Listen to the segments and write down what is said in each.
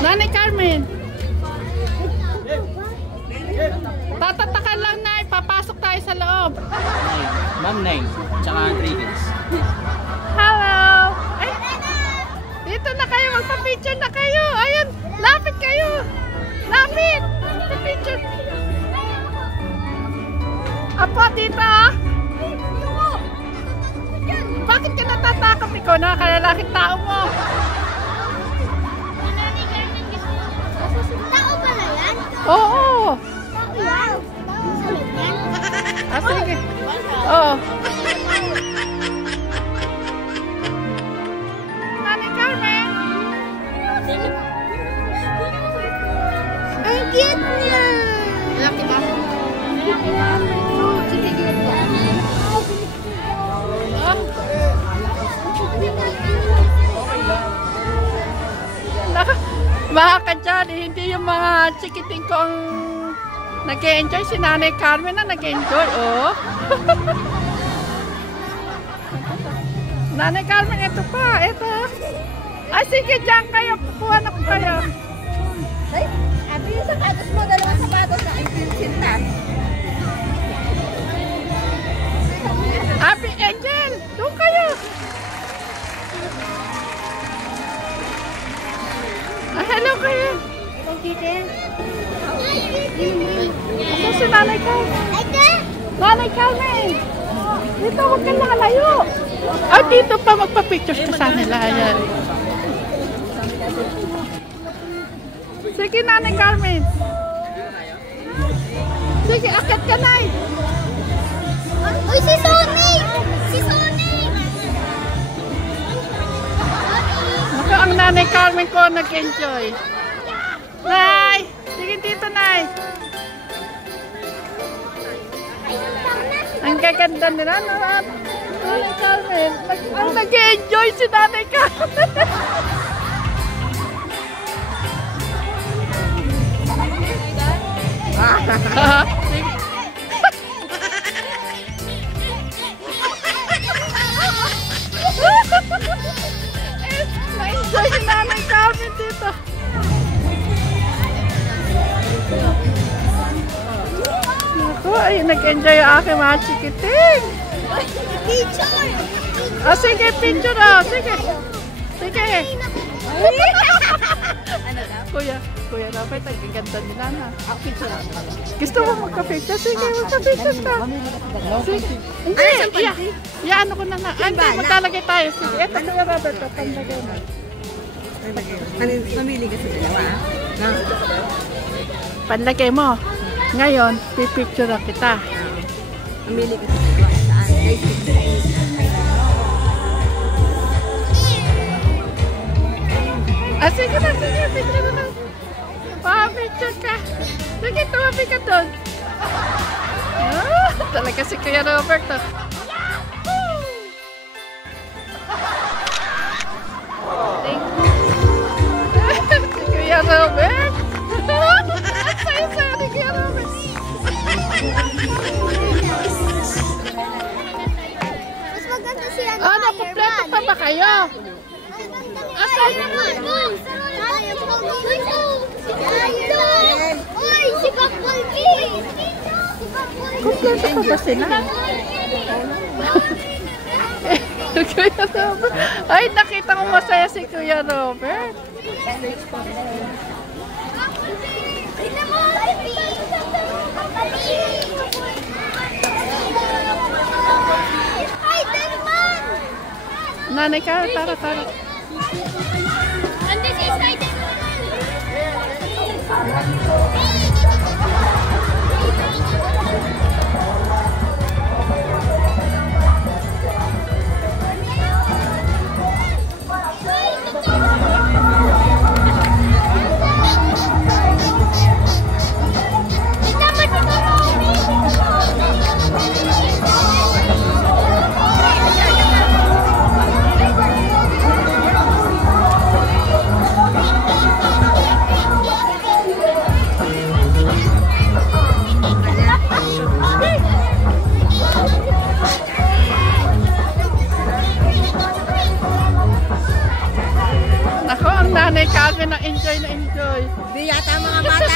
Nanay Carmen. Tatatakan lang na, papasok tayo sa loob. Ma'am Nay, tsaka 3 kids. Hello! Ay, dito na kayo, magpa-picture na kayo. Ayun, lapit kayo. Lapit! Magpa-picture. Apo, dito. Bakit ka natatakot? Ikaw na, kalalaking tao mo. Tao ba na yan? Oo. Tao yan? Salit yan? Ah, sige. Oo. Nanay Carmen. Ang cute niya! Laki ba? Oo, kitigil ko. Baka ka dyan, hindi yung mga chikiting ko ang nag-enjoy. Si Nanay Carmen na nag-enjoy, oh. Nanay Carmen, ito pa, ito. Ay, sige, dyan kayo. Kukuha na ko kayo. Ay, ate yung sapatos mo, dalawang sapatos na sintas. Happy Angel, doon kayo. Ah, hello kayo. Ikaw, Kitten. Ito si Nanay Carmen. Ate! Nanay Carmen. Dito, huwag kang nakalayo. Ah, dito pa magpa-pictures ka sa nila. Ayan. Sige, Nanay Carmen. Sige, akit ka, Nay. Uy, si Sonic! Si Sonic! Naku, ang Nanay Carmen ko nag-enjoy. Nay! Sige dito, Nay. Ang gaganda nila, no? Nanay Carmen. Ang nag-enjoy si Nanay Carmen. Sige. Na-enjoy si Nanay Carmen dito. Naku, ay nag-enjoy ang aking mga chikiting. Picture! Ah, sige, picture na. Sige. Sige. Kuya, Robert, ang ganda nila na. Gusto mo magka-picture? Sige, magka-picture ka. Sige. Hindi, ano ko na na. Hindi, maglalagay tayo. Sige, eto Kuya Robert, pandagay na. Mamili ka sa dalawa. Panlagay mo. Ngayon, pipicture kita. Mamili ka sa dalawa. Saan? Ah, sige na, sige. Picture na. Picture ka. Sige, tumabi ka doon. Ah, talaga si Kuya Robert. Oh. Thank you. Si Kuya Robert. Saya-saya ni Kuya Robert. Mas maganda sila ng Ah, nakumpleto pa ba kayo? Asay naman! Uy, si Bakbol B! Kumpleto pa ba sila? Kuya Robert. Ay, nakita ko masaya si Kuya Robert. Tignan mo! Ay, Delman! Nanay ka, tara. And this is Spider-Man!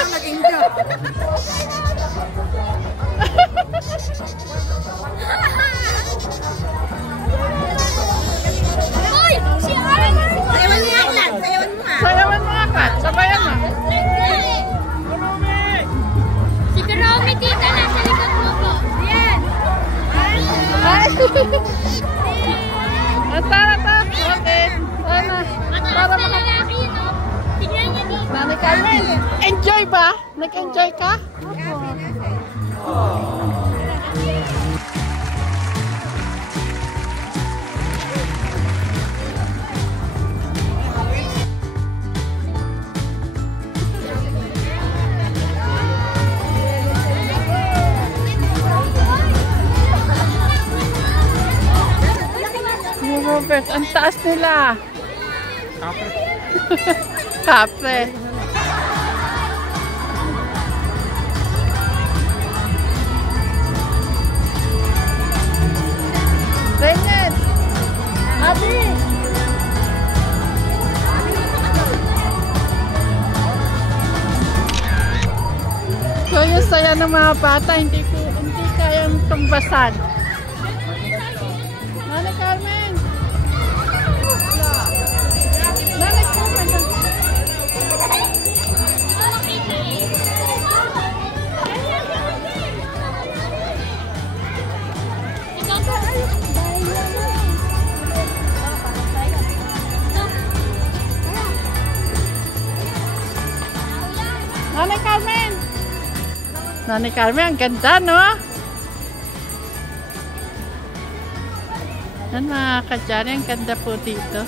ako nag-enjoy. Uy! Si Aaron! Sayawan mo nga, Kat. Sayawan mo nga. Sayawan mga kat. Sabayan mo. Si Kuromi, tita, nasa likod mo po. Yan! Tara. Okay. Tara. Para Mataas na lalaki yun, oh. Tingnan niya dito. Nanay Carmen, enjoy ba? Nag-enjoy ka? Robert, ang taas nila. Kapre. Rennet. Ate. So yung saya ng mga bata, hindi kayang tumbasan. Nanay Carmen. Nanay Carmen. Nanay Carmen. Nanay Carmen, ang ganda, no? Yan mga kadyari, ang ganda po dito.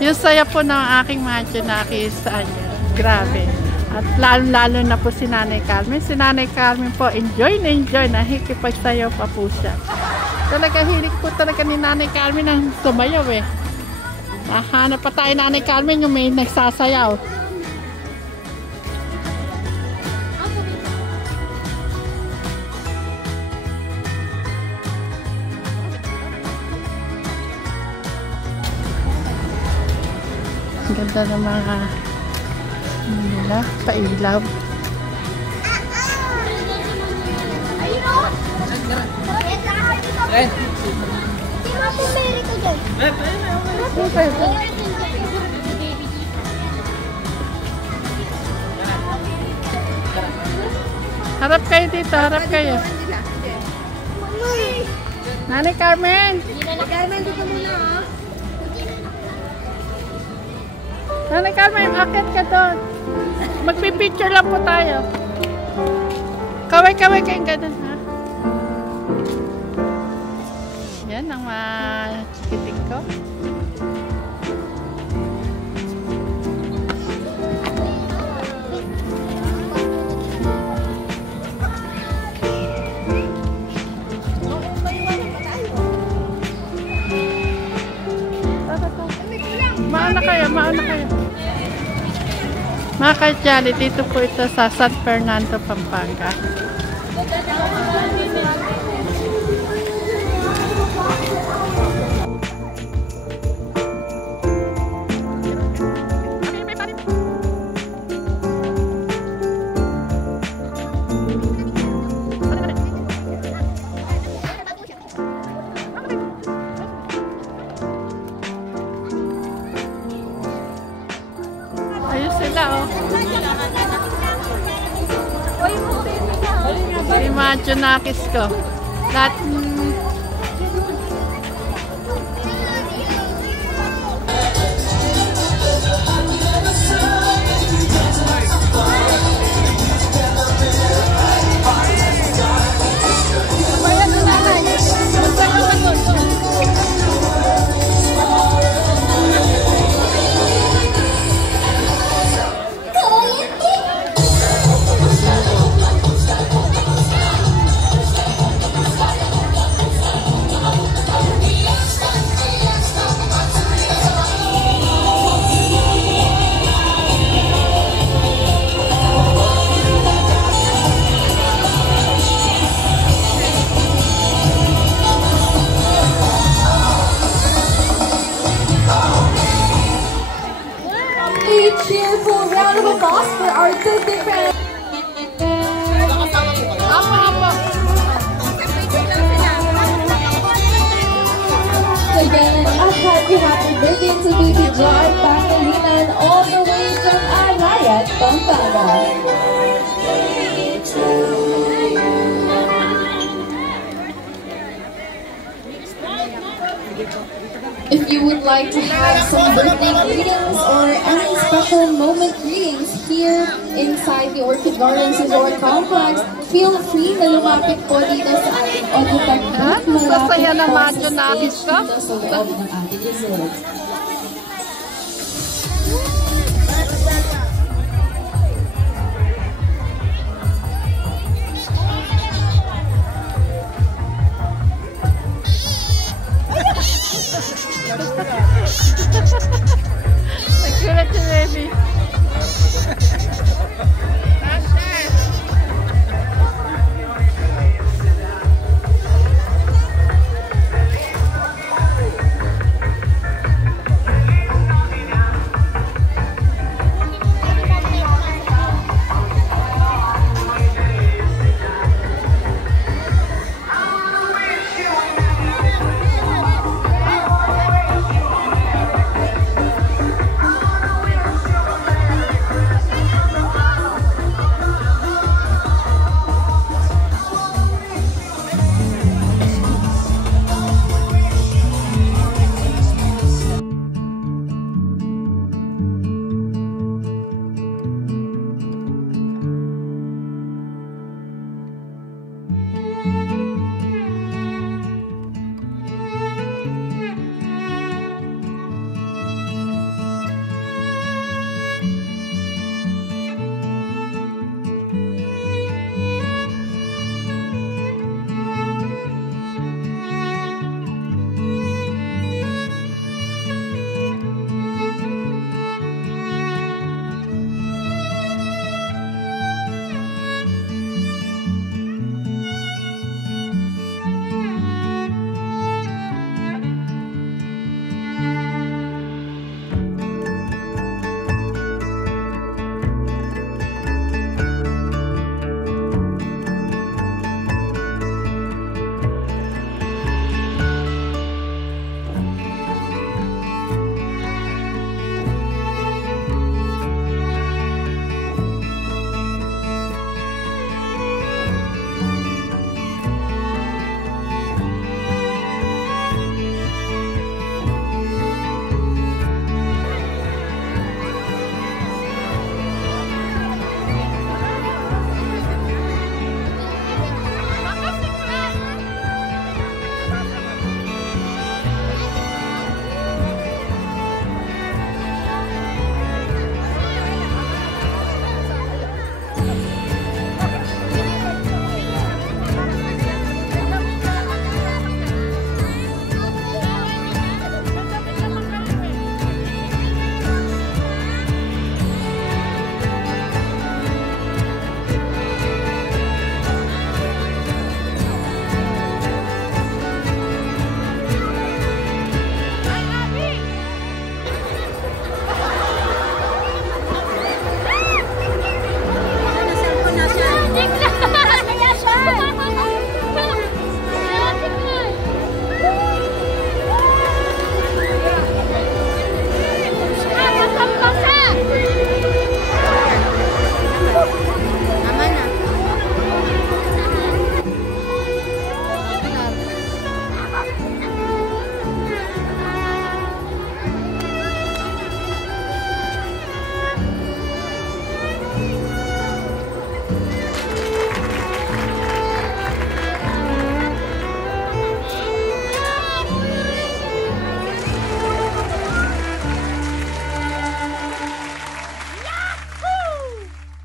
Yung saya po ng aking mga nakisaan. Grabe. At lalo na po si Nanay Carmen. Si Nanay Carmen po, enjoy na enjoy. Nakikipagsayaw pa po siya. Talaga, hilig po talaga ni Nanay Carmen ang sumayaw eh. Hanap pa tayo Nanay Carmen yung may nagsasayaw. Ang ganda ng mga nila, pailaw. Ayun, oh! Ren. Sino po Mary ko dyan? Harap kayo dito, harap kayo. Nanay Carmen! Carmen, dito muna, oh. Nanay Carmen, akit ka doon. Magpipicture lang po tayo. Kaway-kaway kayong ganun, ha? Yan ang mga chikiting ko. Mauna kayo, mauna kayo. Mga kadyali, dito po ito sa San Fernando, Pampanga. Ayos sila, oh. Yung mga Junakis ko. Lahat, birthday friend. Apa. Again, a happy birthday to Baby Joy Pangilinan all the way from Arayat, Pampanga. If you would like to have some birthday greetings or any special moment greetings here inside the Orchid Gardens Resort Complex, feel free na lumapit po dito sa ating Autotech booth. Malapit Sasaya naman po yun sa natin stage ka. dito sa loob ng ating resort.